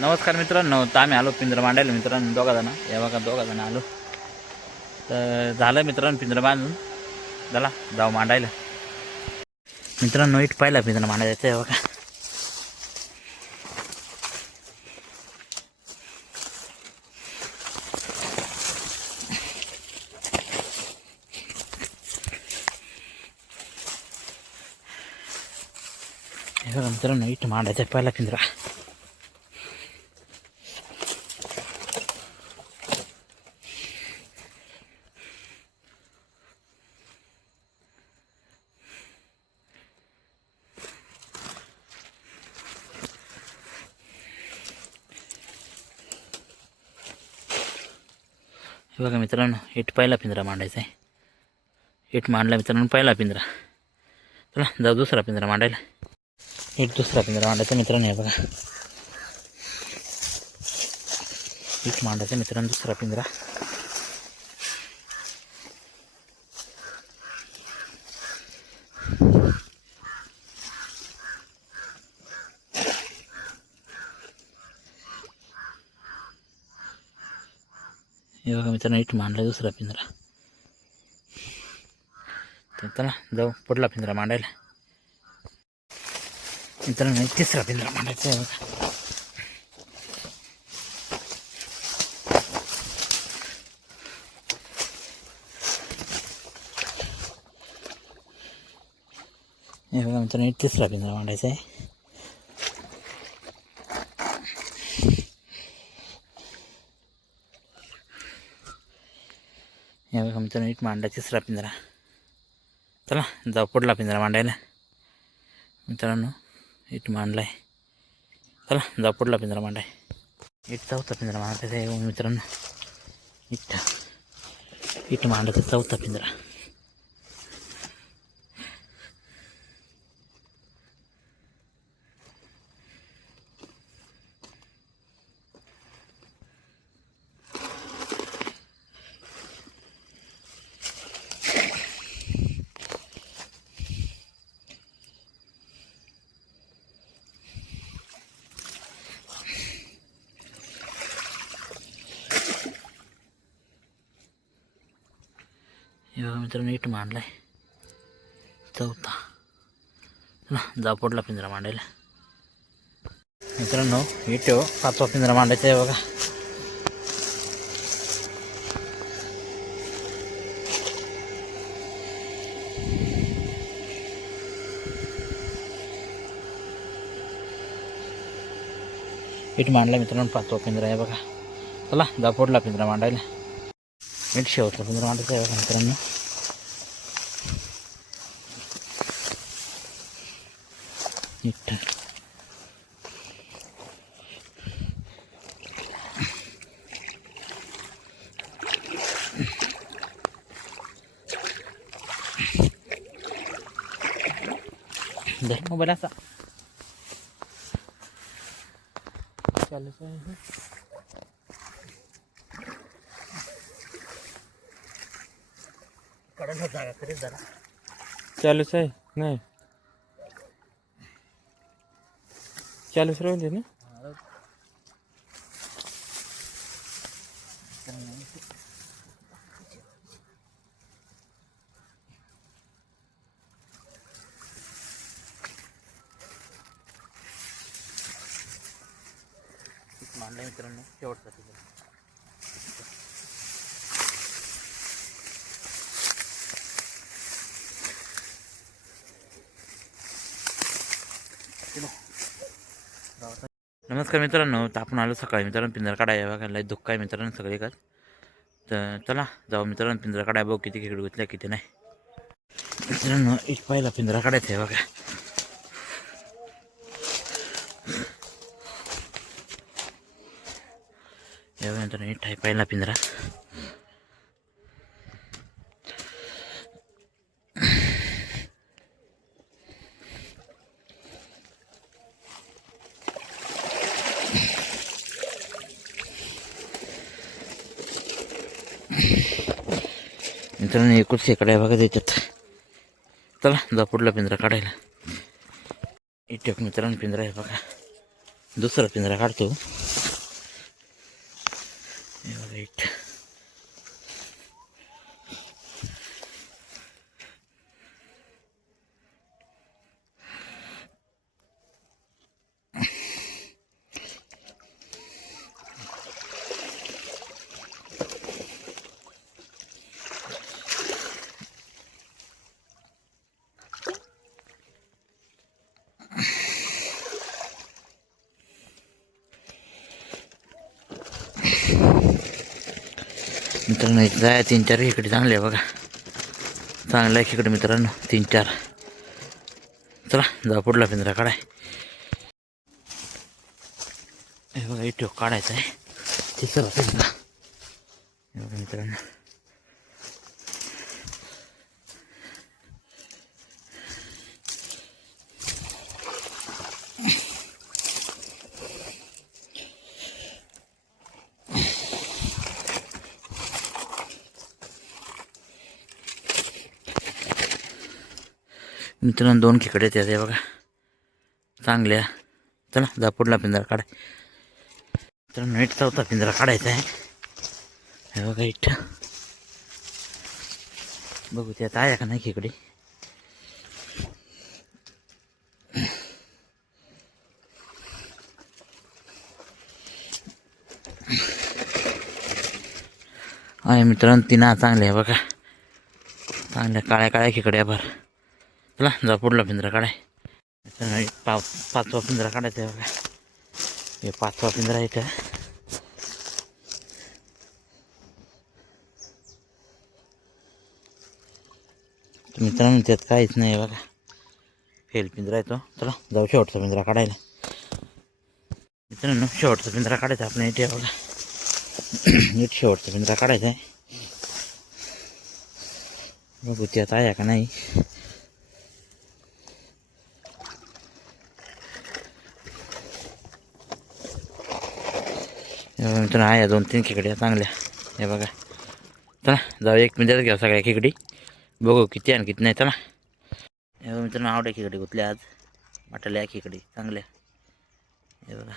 नमस्कार मित्रांनो तर आम्ही आलो पिंजरा मांडायला मित्रांनो दोघा जण या बघा दोघा जण आलो. तर झालं मित्रांनो पिंजरा बांधून. चला जाऊ मांडायला. मित्रांनो इट पाहिला पिंजरा मांडायचं आहे बघा. हे बघा मित्रांनो इट मांडायचं आहे पहिला पिंजरा. हे बघा मित्रांनो इट पहिला पिंजरा मांडायचा आहे. इट मांडला मित्रांनो पहिला पिंजरा. चला जाऊ दुसरा पिंजरा मांडायला. एक दुसरा पिंजरा मांडायचा मित्रांनो हे बघा. हिट मांडायचा मित्रांनो दुसरा पिंजरा. हे बघा मित्रांनो इट मांडला दुसरा पिंजरा. तर चला जाऊ पुढला पिंजरा मांडायला. मित्रांनो नाही तिसरा पिंजरा मांडायचा आहे बघा. हे बघा मित्रांनो एक तिसरा पिंजरा मांडायचा आहे हे बघा मित्रांनो एक मांडा तिसरा पिंजरा. चला जाऊ पुढला पिंजरा मांडायला. मित्रांनो इट मांडलाय चला जाऊ पुढला पिंजरा मांडाय. इट चौथा पिंजरा मांडायचा आहे हो, मित्रांनो. इट इट मांडायचा चौथा पिंजरा. हे बघा मित्रांनो इट मांडलाय. चौथा. चला जापोडला पिंजरा मांडायला. मित्रांनो इट पाचवा पिंजरा मांडायचा आहे बघा. इट मांडला मित्रांनो पाचवा पिंजरा आहे बघा. चला जापोडला पिंजरा मांडायला. मीठ शेवटला पिंजरा मांडायचा आहे बघा मित्रांनो मीठ धर मोबाईल असा चालूच आहे जागा जरा चालूच आहे? नाही. चालूच राहिले ना. मांडलं मित्रांनो शेवटचा नमस्कार मित्रांनो तर आपण आलो सकाळी. मित्रांनो पिंजरा काढाय बघा दुःख आहे मित्रांनो सगळीकडे तर चला जाऊ मित्रांनो पिंजरा काढाय बघू किती खेळ घेतल्या किती नाही. मित्रांनो एक पहिला पिंजरा काढायचा आहे बघा. या मित्रांनो एक आहे पहिला पिंजरा. मित्रांनो एकूच शेकड्या बघा त्याच्यात चला जा पुढला पिंजरा काढायला. इथे मित्रांनो पिंजरा आहे बघा. दुसरा पिंजरा काढतो. इट मित्रांनो इथं आहे तीन चार खेकडे चांगले आहे बघा. चांगलं आहे खेकडे मित्रांनो तीन चार. चला जा पुढला पिंजरा काढाय. हे बघा इटो काढायचं आहे. ठीक पिंजरा. हे बघा मित्रांनो. मित्रांनो दोन खेकडे आहेत बघा. चांगल्या चला जा पुढला पिंजरा काढा. मित्रांनो नीट चौथा पिंजरा काढायचा आहे. हे बघा इट बघू त्यात आहे का नाही खेकडे. आहे मित्रांनो तिना चांगले आहे बघा. चांगल्या काळ्या काळ्या खेकड्या बरं चला जा पुढला पिंजरा काढाय. मित्रांनो, पाचवा पिंजरा काढायचा आहे बघा. हे पाचवा पिंजरा आहे का मित्रांनो त्यात काहीच नाही आहे बघा. फेल पिंजरा येतो चला जाऊ शेवटचा पिंजरा काढायला. मित्रांनो शेवटचा पिंजरा काढायचा आपण इथे बघा. नीट शेवटचा पिंजरा काढायचा आहे. बघू त्यात आहे का नाही. हे आहे दोन तीन खेकड्या चांगल्या. हे बघा. चला जाऊ एक मिनिटात घ्या सगळ्या खेकडी. बघू किती आणि किती नाही चला. हे बघा मित्रांनो आवड्या खेकडी गुतल्या आज. वाटल्या खेकडी चांगल्या. हे बघा.